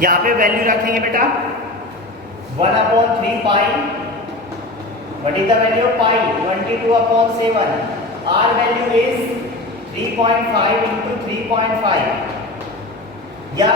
यहाँ पे वैल्यू रखेंगे बेटा 1/3 pi. What is the value of pi? 22/7। R value is 3.5 into 3.5, या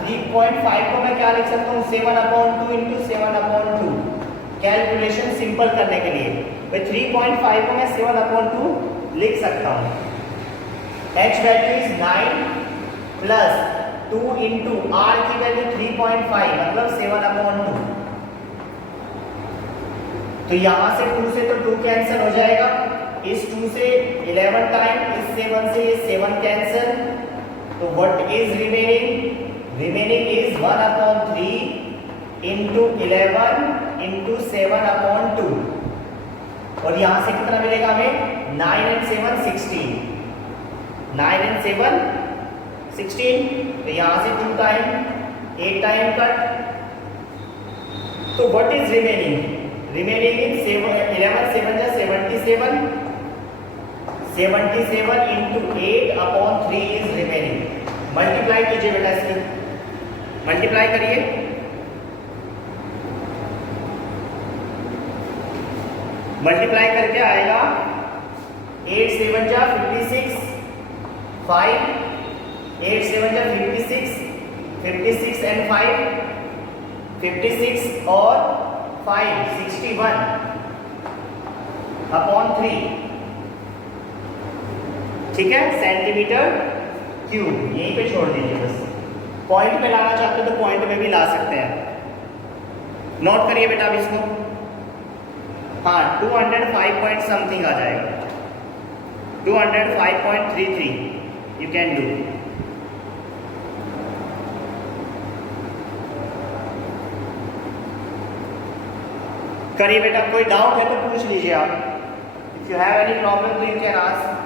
3.5 को मैं क्या लिख सकता हूँ 7/2 इंटू 7/2। कैलकुलेशन सिंपल करने के लिए भाई 3.5 को मैं 7/2 लिख सकता हूँ। h value is 9 plus 2 into r की वैल्यू 3.5 मतलब 7/2। तो यहां से 2 से तो 2 कैंसिल हो जाएगा, इस 2 से 11 टाइम, इस 7 से ये 7 कैंसिल। तो what is remaining? Remaining is 1/3 into 11 into 7/2। और यहां से कितना मिलेगा हमें? 9 and 7 16, 9 and 7 16। तो यहां से 2 टाइम, 8 टाइम कट। तो what is remaining? Remaining is 11 7 जा 77, 77 इंटू 8/3 इज रिमेनिंग। मल्टीप्लाई कीजिए बेटा, इसकी मल्टीप्लाई करिए। मल्टीप्लाई करके आएगा 8 7 जा 56, 5, 8 7 जा 56, 56 and 5, 56 और 5 61/3। ठीक है, सेंटीमीटर क्यूब। यहीं पे छोड़ दीजिए बस। पॉइंट पे लाना चाहते हो तो पॉइंट में भी ला सकते हैं। नोट करिए बेटा अब इसको। हाँ 205 पॉइंट समथिंग आ जाएगा, 205.33 यू कैन डू। करिए बेटा, कोई डाउट है तो पूछ लीजिए आप। If you have any problem तो यू कैन आस्क।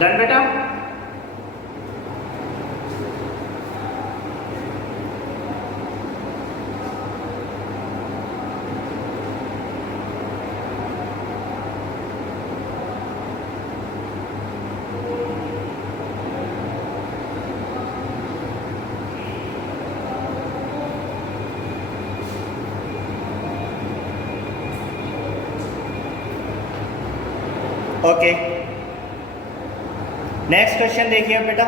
डन बेटा? ओके, नेक्स्ट क्वेश्चन देखिए बेटा।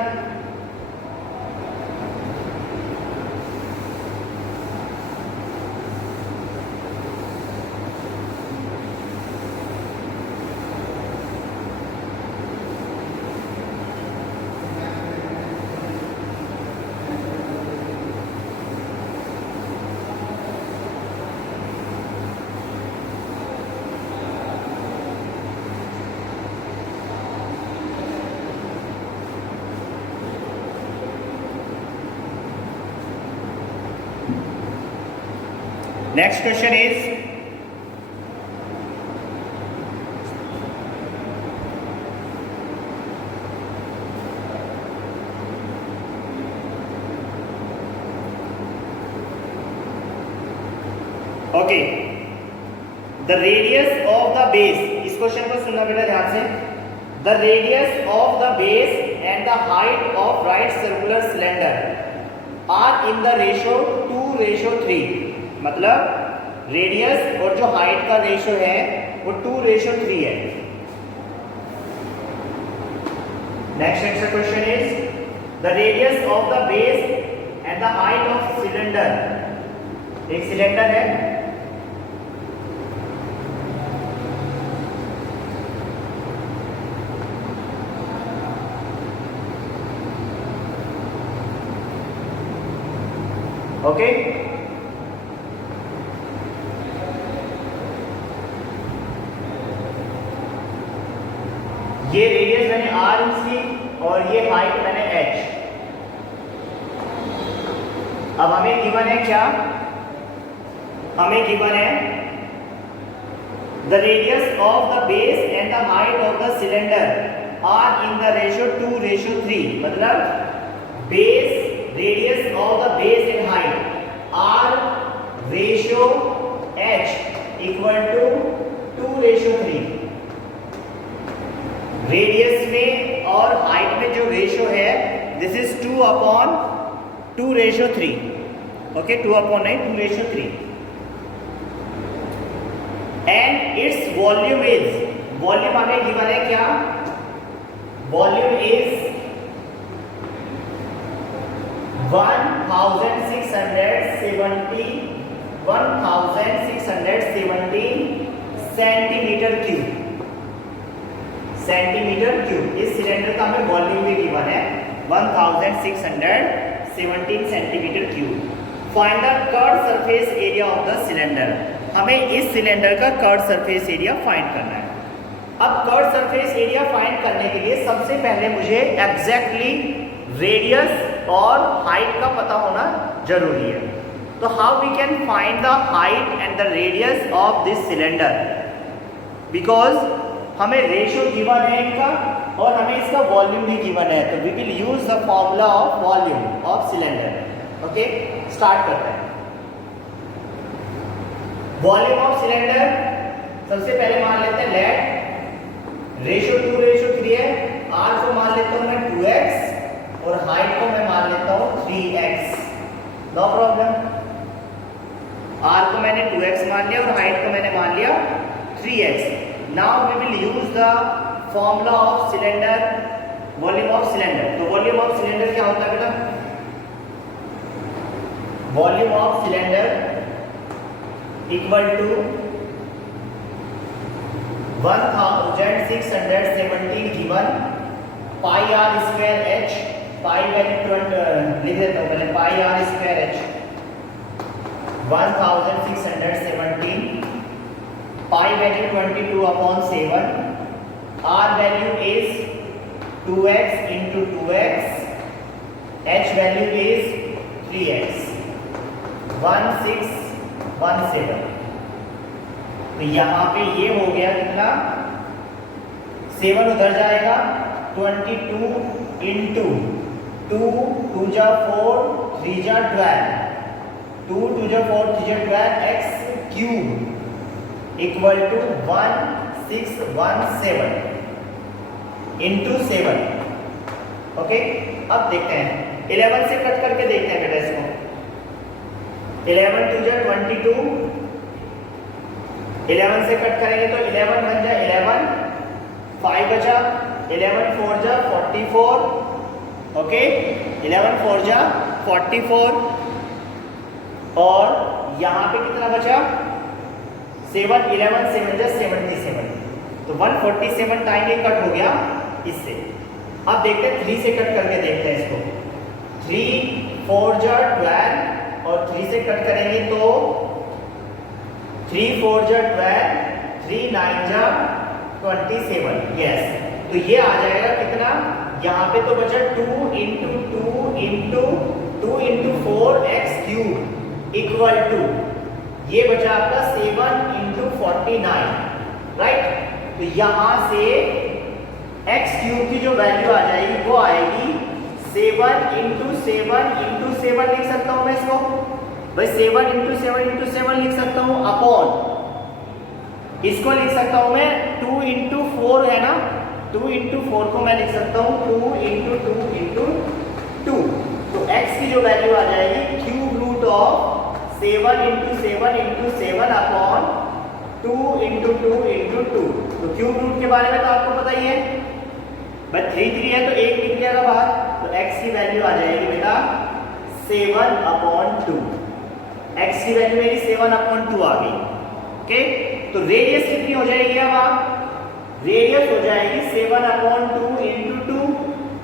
Next question is, okay, the radius of the base, इस क्वेश्चन को सुनना बेटा ध्यान से। The radius of the base and the height of right circular cylinder are in the ratio 2:3। मतलब रेडियस और जो हाइट का रेशियो है वो 2:3 है। Next question is the radius of the base and the height of cylinder. एक cylinder है, okay. ये रेडियस मैंने r इसकी और ये हाइट मैंने h। हमें गिवन है क्या, हमें गिवन है the radius of the base and the height of the cylinder are in the ratio 2:3, मतलब base radius of the base and height are ratio h equal to 2:3। Radius में और height में जो ratio है this is 2/2:3। Okay, 2/, नहीं 2:3। And its volume is, volume हमें given है क्या, volume is 1670 centimetre cube, centimetre cube. इस सिलेंडर का हमें वॉल्यूम भी गिवन है 1617 centimetre cube. Find the curve surface area of the cylinder, हमें इस सिलेंडर का कर्व सरफेस एरिया फाइंड करना है। अब कर्व सरफेस एरिया फाइंड करने के लिए सबसे पहले मुझे एग्जैक्टली रेडियस और हाइट का पता होना जरूरी है। तो how we can find the height and the radius of this cylinder, because हमें रेशियो गिवन है इनका और हमें इसका वॉल्यूम भी गिवन है। तो we will use the formula of volume of cylinder. Okay, start करते हैं। वॉल्यूम ऑफ सिलेंडर सबसे पहले मान लेते हैं लेट रेशियो 2:3 है, आर को मान लेता हूं मैं 2x और हाइट को मैं मान लेता हूं 3x। नो प्रॉब्लम, आर को मैंने 2x मान लिया और हाइट को मैंने मान लिया 3x। Now we will use the formula of cylinder, volume of cylinder. तो वॉल्यूम ऑफ सिलेंडर क्या होता है बेटा, volume of cylinder equal to 1617 given pi R square H, pi value लिख देता हूँ पहले, pi R square H 1617, pi value 22/7, R value is 2x into 2x, h value is 3x, 1617। तो यहाँ पे ये हो गया कितना, 7 उधर जाएगा, 22 into 2 2 जा 4 3 जा 12, 2 2 जा 4 3 जा 12 x cube equal to 1617 into 7। Okay, अब देखते हैं 11 से कट करके देखते हैं बेटा इसको। 11 2 जा 22, 11 से कट करेंगे तो 11 बन जाए 11, 5 बचा, 11 4 जा 44। ओके, 11 4 जा 44 और यहाँ पे कितना बचा 7, 11 7 जा 77। तो 147 टाइम ये कट हो गया इससे। अब देखते हैं 3 से कट करके देखते हैं इसको। 3 4 जा 12 और 3 से कट करेंगे तो 3 4 जा 12, 3 9 जा 27। यस, तो ये आ जाएगा कितना, यहाँ पे तो बचा 2 into 2 into 2 into 4x cube equal to ये बचा आपका 7 into 49, राइट। तो यहाँ से x क्यूब की जो वैल्यू आ जाएगी वो आएगी 7 into 7 into 7 लिख सकता हूँ मैं इसको भाई, 7 into 7 into 7 लिख सकता हूँ अपॉन, इसको लिख सकता हूँ मैं 2 into 4 है ना, 2 into 4 को मैं लिख सकता हूँ 2 into 2 into 2। तो x की जो वैल्यू आ जाएगी cube root of 7 into 7 into 7 upon 2 into 2 into 2। तो क्यूब रूट के बारे में तो आपको पता ही है भाई, 3 3 है तो 1 निकल जाएगा बाहर, तो x की वैल्यू आ जाएगी बेटा 7/2। x की वैल्यू मेरी 7/2 आ गई। ओके, तो रेडियस कितनी हो जाएगी, अब आप रेडियस हो जाएगी 7/2 into 2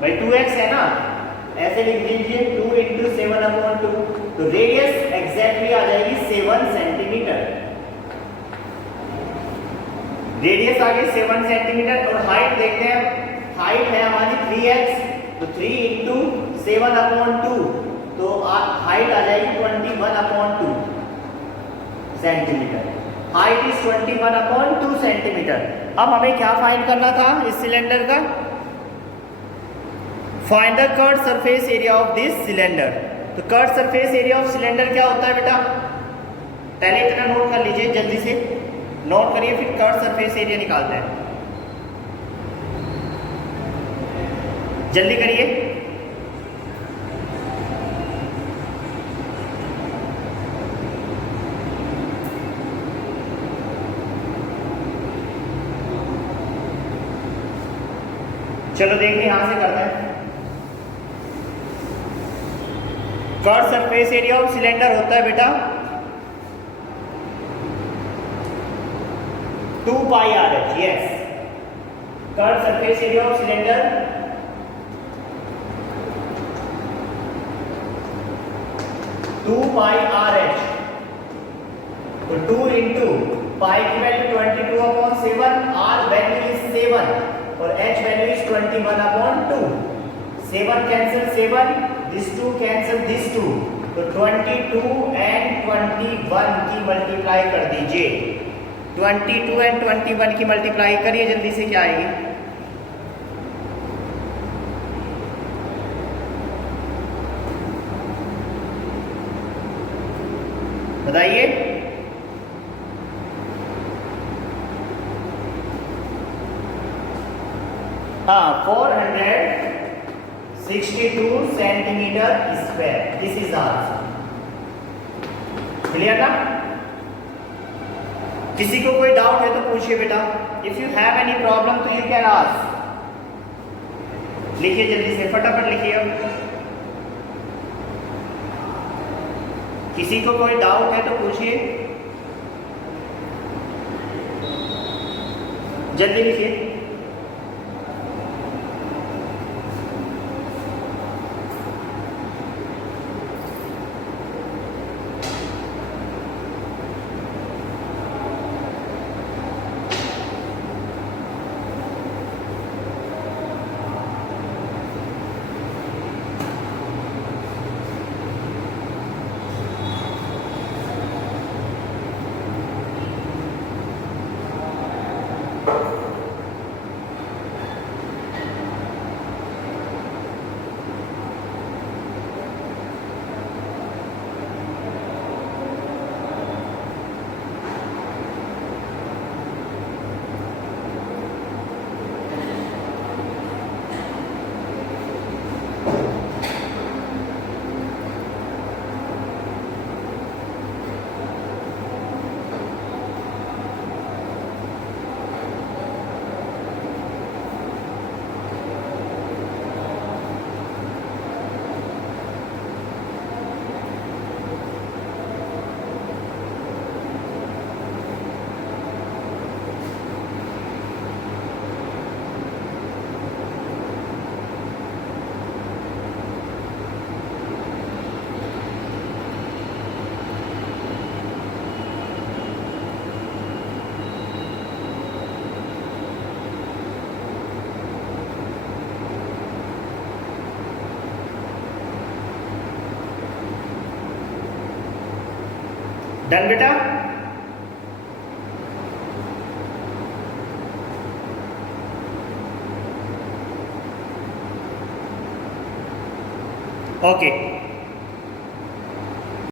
भाई, 2x है ना, ऐसे लिख दीजिए 2 into 7/2। तो रेडियस एग्जैक्टली आ जाएगी 7 सेंटीमीटर, रेडियस आ गई 7 सेंटीमीटर। और हाइट देखते हैं, हाइट है हमारी 3x, तो 3 into 7/2, तो हाइट आ जाएगी 21/2 सेंटीमीटर। Height is 21/2 centimetre. अब हमें क्या फाइंड करना था इस सिलेंडर का? Find the curved surface area of this cylinder. तो curved surface area of cylinder क्या होता है बेटा? पहले इतना नोट कर लीजिए, जल्दी से नोट करिए, फिर कर्व्ड सरफेस एरिया निकालते हैं। जल्दी करिए। चलो देखिए, यहां से करते हैं। Curved surface area of cylinder होता है बेटा 2 pi R H. Yes, curved surface area of cylinder 2 pi R H. तो 2 इंटू पाई की वैल्यू 22/7, आर वैल्यू इज 7 और h value is 21/2। 7 cancel 7, this 2 cancel this 2, तो 22 एंड 21 की multiply कर दीजिए। 22 एंड 21 की मल्टीप्लाई करिए जल्दी से, क्या आएगी? बताइए। हाँ, 462 centimetre square. This is answer. Clear ना? किसी को कोई डाउट है तो पूछिए बेटा। If you have any problem तो यू कैन आस्क। लिखिए जल्दी से, फटाफट लिखिए। अब किसी को कोई डाउट है तो पूछिए, जल्दी लिखिए। डन बेटा? ओके।